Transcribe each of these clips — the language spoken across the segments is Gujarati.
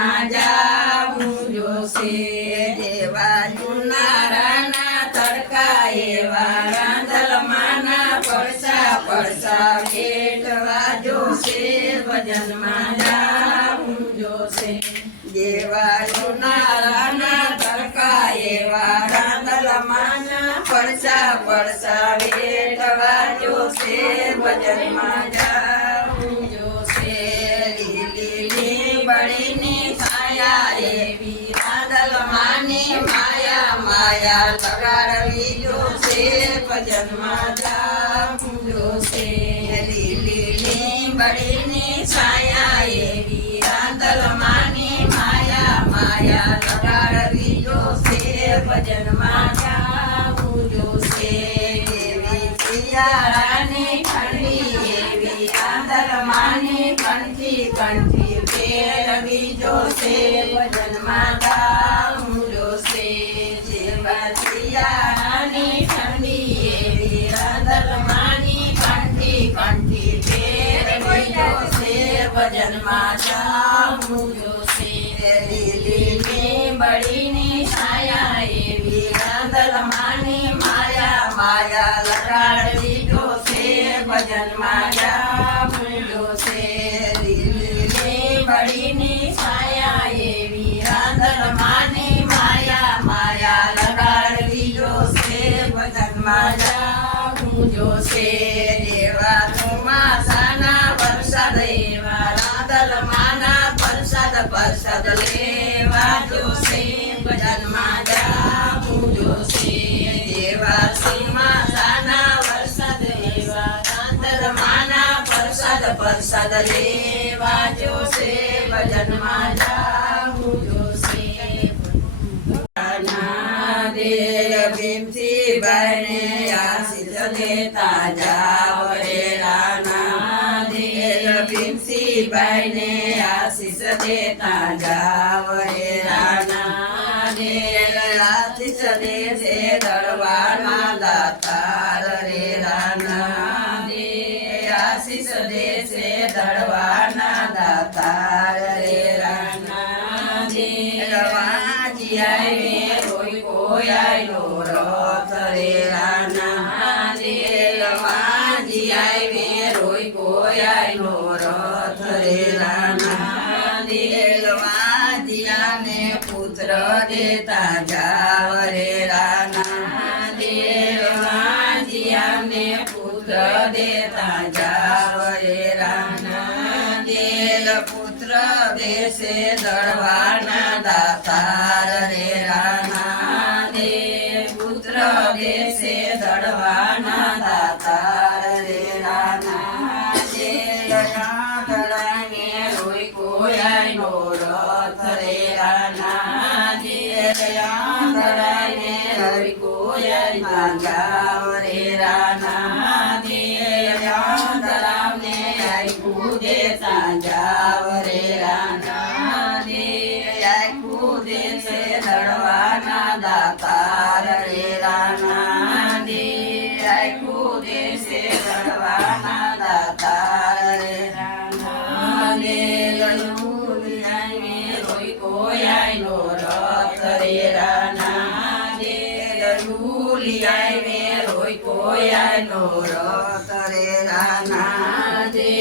ભજનમાં જાવું જોશે. જેવા જુનારાના તડકા એવા રાંધલમાના પડસા પડસા પેટવા જોશે. ભજનમાં જાવું જોશે. જેવા જુનારાના તડકા એવા રાંધલમાના પડસા પડસા વેઠવા જોશે. ભજનમાં લીંબડીની છાયા એવી રાંધલમાની માયા માયા લગાડવી જોશે, ભજનમાં જાવું જોશે. લીલી લીંબડીની છાયા એવી રાંધલમાની માયા માયા લગાડવી માયા માયા લગાડવી જોશે ભજનમાં ગાવું છે. લીલી લીંબડીની છાયા એવી રાંધલમાની માયા. માયા લગાડવી જોશે ભજનમાં ગાવું દેવા જેવા ચોમાસાના વરસાદ એવા રાંધલમાના પ્રસાદ પ્રસાદ લેવા જોશે ભજનમાં જાવું પ્રસાદ લેવા જોશે ભજનમાં જાવું જોશે. ભીમથી બને, આશીષ દેતા જાવ રે રાના દેર ભીમથી બને, આશીષ દેતા જાવ રે રાના દેર આશીષ દેશે દળવાના દાતાર રે રવાજી આવે રોય કોઈ આયલો રથ રે રાના દે રવાજીયાને પુત્ર દેતા જાવ રે રાના દે રવાજીયાને પુત્ર દેતા જાવ રે રાના દેલ પુત્ર દેશે દળવાના દાતાર રે રાના દે પુત્ર દેશે દે દળાને રોય કોયાના જાવ રે રાના દે દળાને આઈ રથ રે રાના દે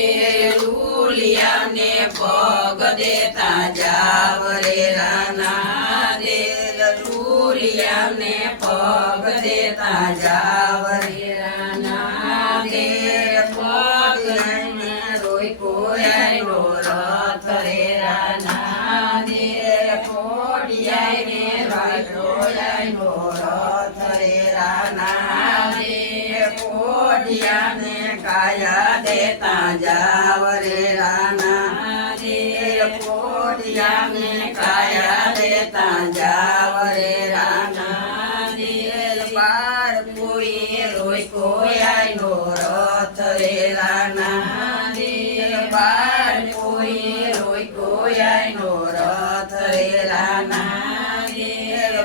લુલિયાને પગ દેતા જાવ રે રાના દે લુલિયાને પગ દેતા જાવ રે રાના દે પગ લઈને રોય કાયા દેતા જાવ રે રાના. દે કોડિયાને કાયા દેતા જાવ રે રાના. બાર કોઈ રોય કોયાનો રથ રે રાના. બાર કોઈ રોય કોયાનો રથ રે રાના.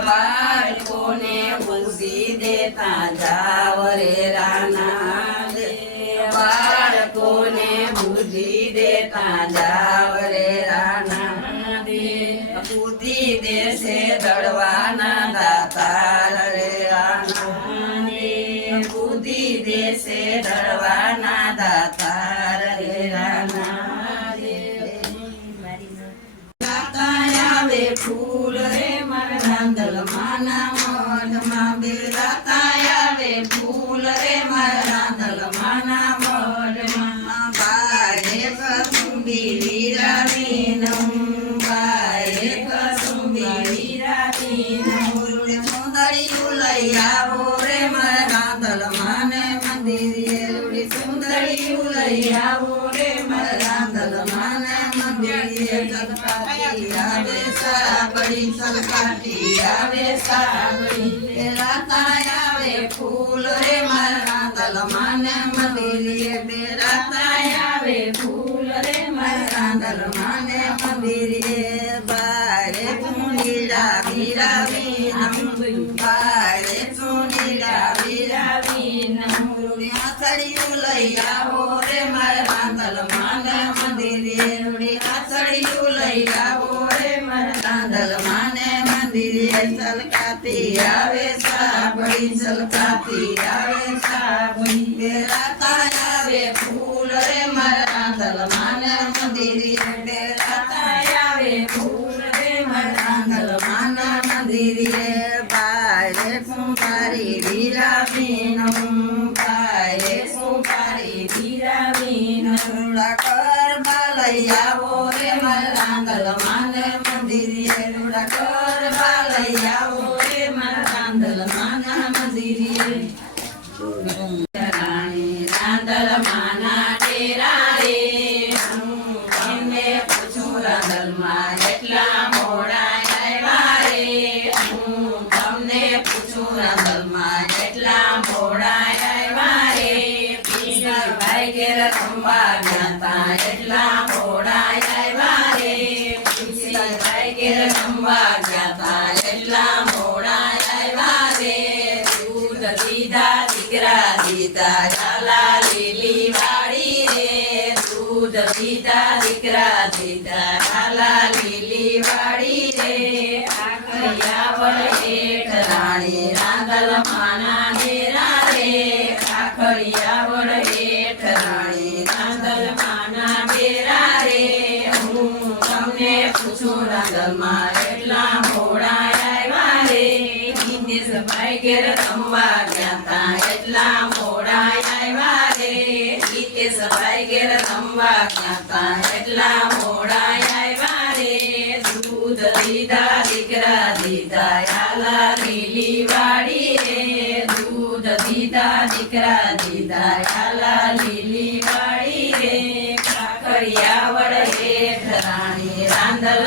બાર કોને બુદ્ધિ દેતા જાવ રે રાના. રાના રે દાતા આવે ફૂલ રે મારા રાંદલ માના મઢમાં બિરદાતા આવે ફૂલ રે મારા રાંદલ માના મઢમાં બારે કસુંબી આવે સાબડી સલકાતી આવે સાબડી રાતા આવે ફૂલ રે મારા રાંદલ માને મંદિરે બેરાતા આવે ફૂલ રે મંદિરે આવે સાબડી સલકાતી આવે સાબડી બેરાતા આવે ફૂલ રે મારા રાંદલ માને મંદિરે બેરાતા આવે ફૂલ રે મારા રાંદલ માના મંદિરે વીરા સુંપારી વીરાબીનમ બારે વીરા વીરાબીનમ કર બાલઈ આવો રે મારા રાંદલ માને મંદિરે કર બાલઈ એટલા મોડા આવ્યા તમને પૂછું રાંદલમાં એટલા મોડા આવ્યા પીસરભાઈ ઘેર રમવા ગયા એટલા મોડા પીસરભાઈ ઘેર રમવા ગયા એટલા મોડા આવ્યા દૂધ દીધા, દીકરા દીધા ચાલા લીલી વાડી દૂધ દીધા, દીકરા દીધા ઘેર રમવા ગયા એટલા મોડા આવ્યા રે. દૂધ દીધા, દીકરા દીધા, યાલા લીલી વાડી રે. દૂધ દીધા, દીકરા દીધા, યાલા લીલી વાડી રે. કાકરિયા વડ રાણી રાંદલ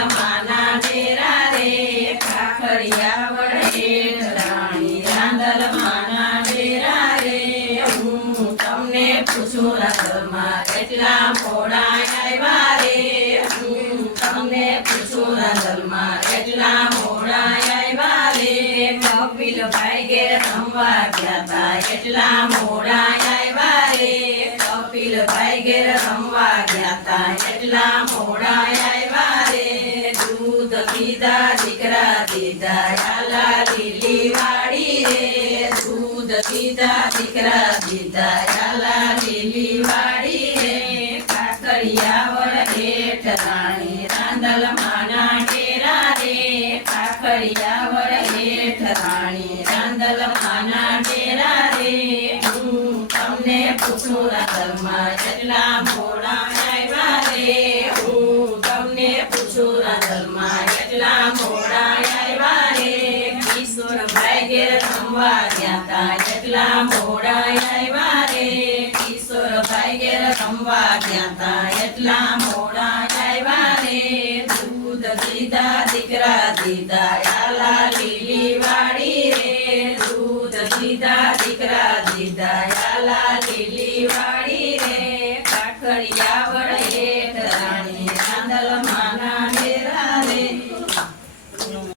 ઘેર રમવા એટલા મોડા રે કપિલ ઘેર રમવા એટલા મોડા રે દૂધ પીધા દીકરા દીધા, યાલા લીલી વાડી રે દૂધ પીધા દીકરા દીધા, યાલા લીલી વાડી રે કાકરિયા વર હેઠ એટલા મોડા આવ્યા રે તમને પૂછું રાંદલમાં એટલા મોડા આવ્યા રે કિશોરભાઈ ઘેર રમવા ગયા તા એટલા મોડા આવ્યા રે કિશોરભાઈ ઘેર રમવા ગયા તા, એટલા મોડા આવ્યા રે, દૂધ દીધા, દીકરા દીધા